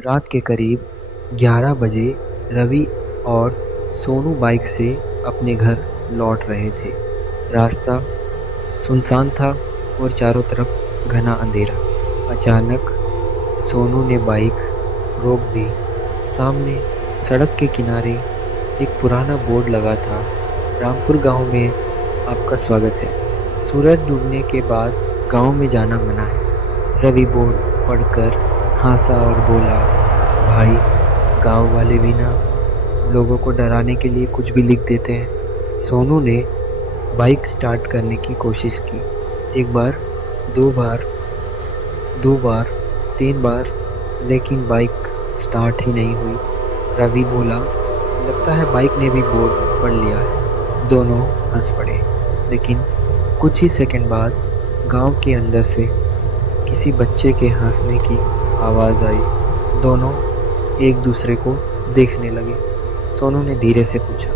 रात के करीब 11 बजे रवि और सोनू बाइक से अपने घर लौट रहे थे। रास्ता सुनसान था और चारों तरफ घना अंधेरा। अचानक सोनू ने बाइक रोक दी। सामने सड़क के किनारे एक पुराना बोर्ड लगा था, रामपुर गांव में आपका स्वागत है। सूरज डूबने के बाद गांव में जाना मना है। रवि बोर्ड पढ़कर हंसा और बोला, भाई, गांव वाले भी ना लोगों को डराने के लिए कुछ भी लिख देते हैं। सोनू ने बाइक स्टार्ट करने की कोशिश की। एक बार, दो बार, 3 बार, लेकिन बाइक स्टार्ट ही नहीं हुई। रवि बोला, लगता है बाइक ने भी बोर्ड पढ़ लिया है। दोनों हंस पड़े। लेकिन कुछ ही सेकंड बाद गांव के अंदर से किसी बच्चे के हंसने की आवाज आई। दोनों एक दूसरे को देखने लगे। सोनू ने धीरे से पूछा,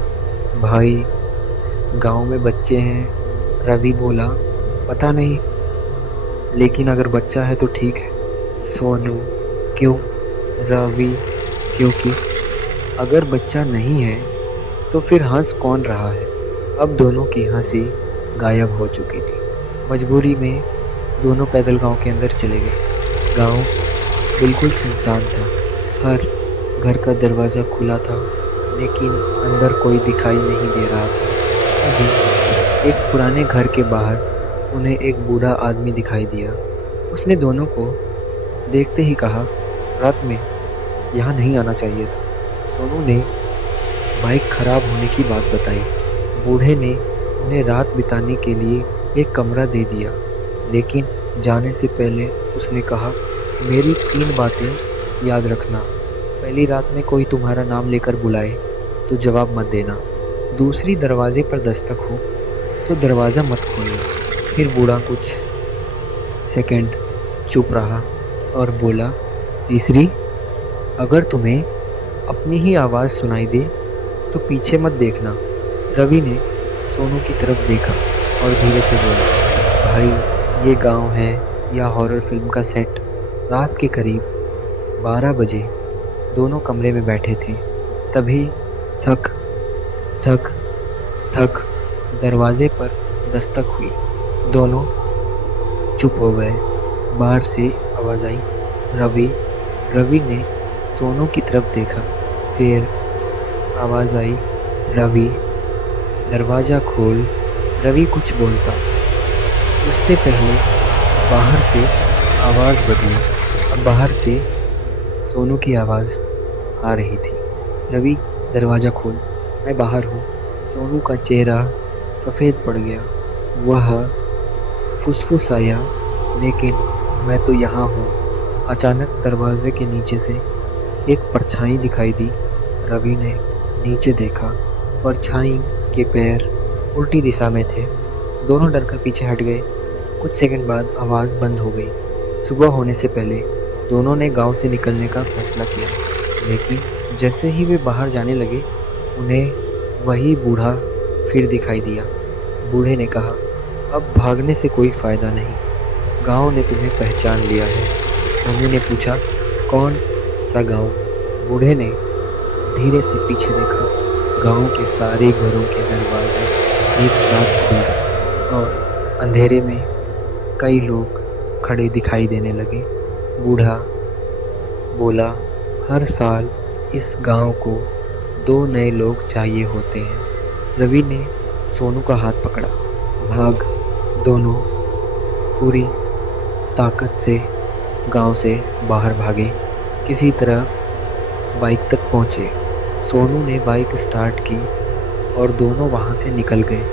भाई, गांव में बच्चे हैं? रवि बोला, पता नहीं, लेकिन अगर बच्चा है तो ठीक है। सोनू, क्यों? रवि, क्योंकि अगर बच्चा नहीं है तो फिर हंस कौन रहा है? अब दोनों की हंसी गायब हो चुकी थी। मजबूरी में दोनों पैदल गांव के अंदर चले गए। गांव बिल्कुल सुनसान था। हर घर का दरवाजा खुला था, लेकिन अंदर कोई दिखाई नहीं दे रहा था। तभी एक पुराने घर के बाहर उन्हें एक बूढ़ा आदमी दिखाई दिया। उसने दोनों को देखते ही कहा, रात में यहाँ नहीं आना चाहिए था। सोनू ने बाइक खराब होने की बात बताई। बूढ़े ने उन्हें रात बिताने के लिए एक कमरा दे दिया, लेकिन जाने से पहले उसने कहा, मेरी 3 बातें याद रखना। पहली रात में कोई तुम्हारा नाम लेकर बुलाए तो जवाब मत देना। दूसरी, दरवाजे पर दस्तक हो तो दरवाज़ा मत खोलना। फिर बूढ़ा कुछ सेकंड चुप रहा और बोला, तीसरी, अगर तुम्हें अपनी ही आवाज़ सुनाई दे तो पीछे मत देखना। रवि ने सोनू की तरफ देखा और धीरे से बोला, भाई, ये गांव है या हॉरर फिल्म का सेट? रात के करीब 12 बजे दोनों कमरे में बैठे थे। तभी थक थक थक दरवाजे पर दस्तक हुई। दोनों चुप हो गए। बाहर से आवाज आई, रवि। रवि ने सोनू की तरफ देखा। फिर आवाज आई, रवि, दरवाजा खोल। रवि कुछ बोलता, उससे पहले बाहर से आवाज बदली। अब बाहर से सोनू की आवाज आ रही थी, रवि, दरवाजा खोल, मैं बाहर हूँ। सोनू का चेहरा सफ़ेद पड़ गया। वह फुसफुसाया, लेकिन मैं तो यहाँ हूँ। अचानक दरवाजे के नीचे से एक परछाई दिखाई दी। रवि ने नीचे देखा। परछाई के पैर उल्टी दिशा में थे। दोनों डरकर पीछे हट गए। कुछ सेकंड बाद आवाज़ बंद हो गई। सुबह होने से पहले दोनों ने गांव से निकलने का फैसला किया, लेकिन जैसे ही वे बाहर जाने लगे, उन्हें वही बूढ़ा फिर दिखाई दिया। बूढ़े ने कहा, अब भागने से कोई फ़ायदा नहीं, गांव ने तुम्हें पहचान लिया है। सोनू ने पूछा, कौन सा गांव? बूढ़े ने धीरे से पीछे देखा। गांव के सारे घरों के दरवाजे एक साथ खुल गए और अंधेरे में कई लोग खड़े दिखाई देने लगे। बूढ़ा बोला, हर साल इस गांव को 2 नए लोग चाहिए होते हैं। रवि ने सोनू का हाथ पकड़ा। भाग। दोनों पूरी ताकत से गांव से बाहर भागे। किसी तरह बाइक तक पहुंचे। सोनू ने बाइक स्टार्ट की और दोनों वहां से निकल गए।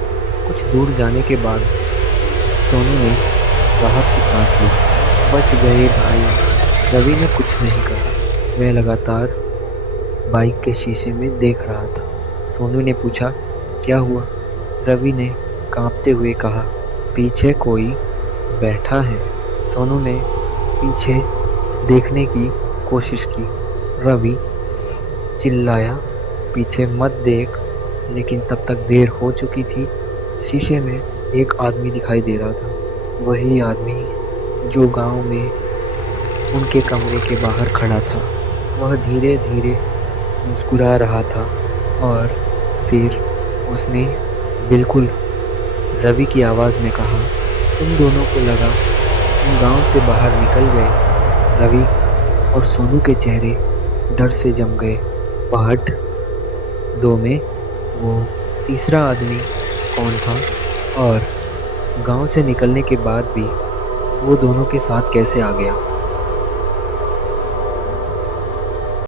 कुछ दूर जाने के बाद सोनू ने राहत की सांस ली। बच गए भाई। रवि ने कुछ नहीं कहा। वह लगातार बाइक के शीशे में देख रहा था। सोनू ने पूछा, क्या हुआ? रवि ने कांपते हुए कहा, पीछे कोई बैठा है। सोनू ने पीछे देखने की कोशिश की। रवि चिल्लाया, पीछे मत देख, लेकिन तब तक देर हो चुकी थी। शीशे में एक आदमी दिखाई दे रहा था, वही आदमी जो गांव में उनके कमरे के बाहर खड़ा था। वह धीरे धीरे मुस्कुरा रहा था और फिर उसने बिल्कुल रवि की आवाज में कहा, तुम दोनों को लगा तुम गांव से बाहर निकल गए। रवि और सोनू के चेहरे डर से जम गए। पार्ट 2 में वो तीसरा आदमी कौन था और गांव से निकलने के बाद भी वो दोनों के साथ कैसे आ गया।